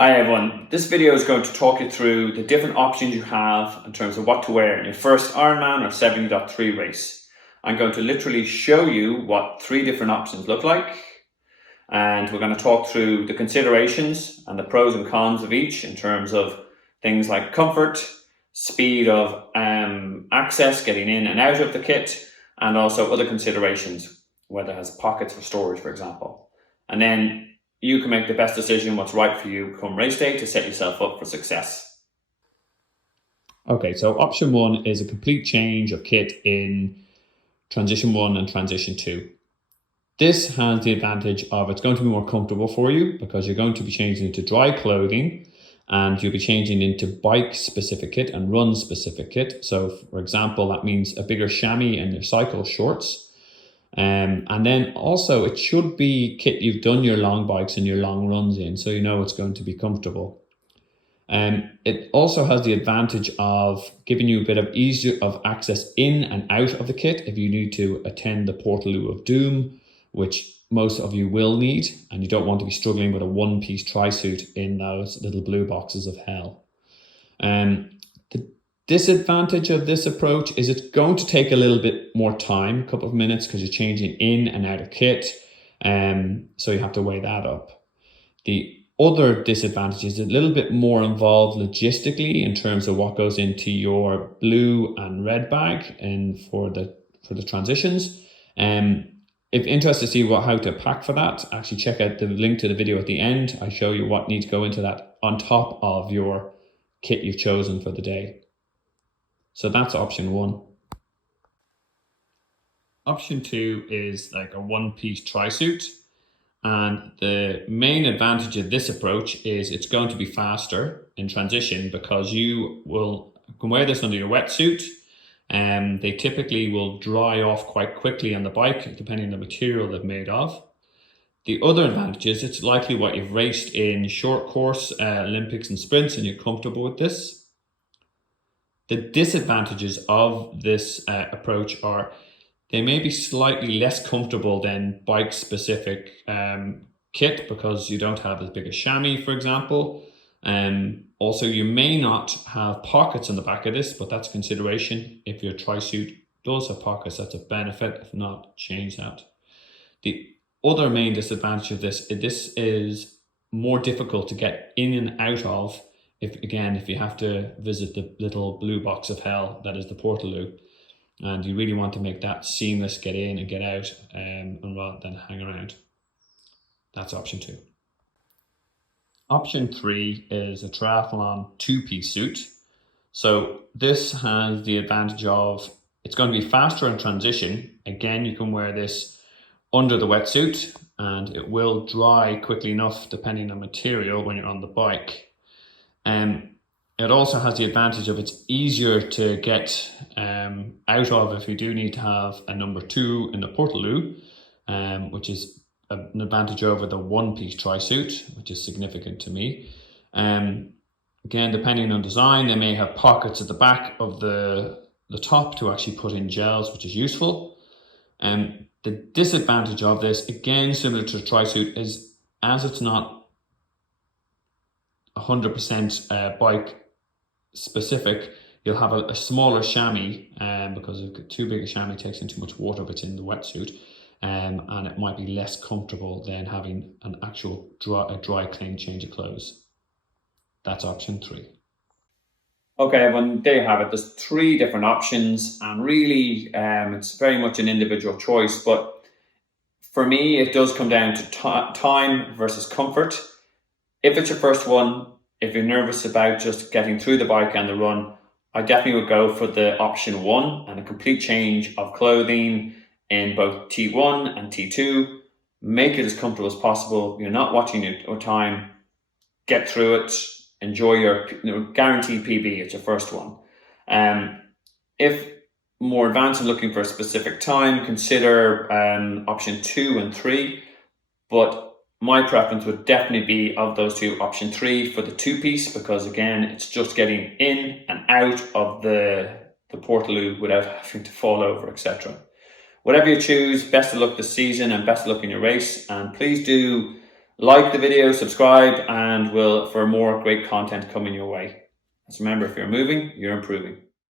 Hi everyone, this video is going to talk you through the different options you have in terms of what to wear in your first Ironman or 70.3 race. I'm going to literally show you what 3 different options look like, and we're going to talk through the considerations and the pros and cons of each in terms of things like comfort, speed of access, getting in and out of the kit, and also other considerations, whether it has pockets for storage, for example. And then you can make the best decision what's right for you come race day to set yourself up for success. Okay, so option 1 is a complete change of kit in transition 1 and transition 2. This has the advantage of it's going to be more comfortable for you because you're going to be changing into dry clothing and you'll be changing into bike specific kit and run specific kit. So for example, that means a bigger chamois and your cycle shorts. And then also it should be kit you've done your long bikes and your long runs in, so you know it's going to be comfortable. It also has the advantage of giving you a bit of ease of access in and out of the kit if you need to attend the Portaloo of Doom, which most of you will need, and you don't want to be struggling with a one-piece tri-suit in those little blue boxes of hell. The disadvantage of this approach is it's going to take a little bit more time, a couple of minutes, because you're changing in and out of kit, so you have to weigh that up. The other disadvantage is a little bit more involved logistically in terms of what goes into your blue and red bag and for the transitions. If interested to see how to pack for that, actually check out the link to the video at the end. I show you what needs to go into that on top of your kit you've chosen for the day. So that's option 1. Option 2 is like a one-piece tri-suit. And the main advantage of this approach is it's going to be faster in transition because you can wear this under your wetsuit. They typically will dry off quite quickly on the bike, depending on the material they're made of. The other advantage is it's likely what you've raced in short course, Olympics and sprints, and you're comfortable with this. The disadvantages of this approach are they may be slightly less comfortable than bike specific kit because you don't have as big a chamois, for example. Also, you may not have pockets on the back of this, but that's a consideration. If your tri-suit does have pockets, that's a benefit. If not, change that. The other main disadvantage of this is more difficult to get in and out of if you have to visit the little blue box of hell that is the Portaloo, and you really want to make that seamless get in and get out, and rather than hang around. That's option 2. Option 3 is a triathlon 2-piece suit. So this has the advantage of it's going to be faster in transition. Again, you can wear this under the wetsuit and it will dry quickly enough depending on material when you're on the bike. It also has the advantage of it's easier to get out of if you do need to have a number 2 in the Portaloo, which is an advantage over the one-piece tri-suit, which is significant to me. Again, depending on design, they may have pockets at the back of the top to actually put in gels, which is useful. The disadvantage of this, again, similar to the tri-suit, is as it's not 100% bike specific, you'll have a smaller chamois because too big a chamois takes in too much water if it's in the wetsuit, and it might be less comfortable than having an actual dry clean change of clothes. That's option 3. Okay, everyone, there you have it. There's 3 different options, and really it's very much an individual choice, but for me it does come down to time versus comfort. If it's your first one, if you're nervous about just getting through the bike and the run, I definitely would go for the option 1 and a complete change of clothing in both T1 and T2. Make it as comfortable as possible. You're not watching your time. Get through it. Enjoy your guaranteed PB. It's your first one. If more advanced and looking for a specific time, consider option 2 and 3. But my preference would definitely be of those 2, option 3 for the 2-piece, because again, it's just getting in and out of the Portaloo without having to fall over, etc. Whatever you choose, best of luck this season and best of luck in your race. And please do Like the video, subscribe, and for more great content coming your way. Just remember, if you're moving, you're improving.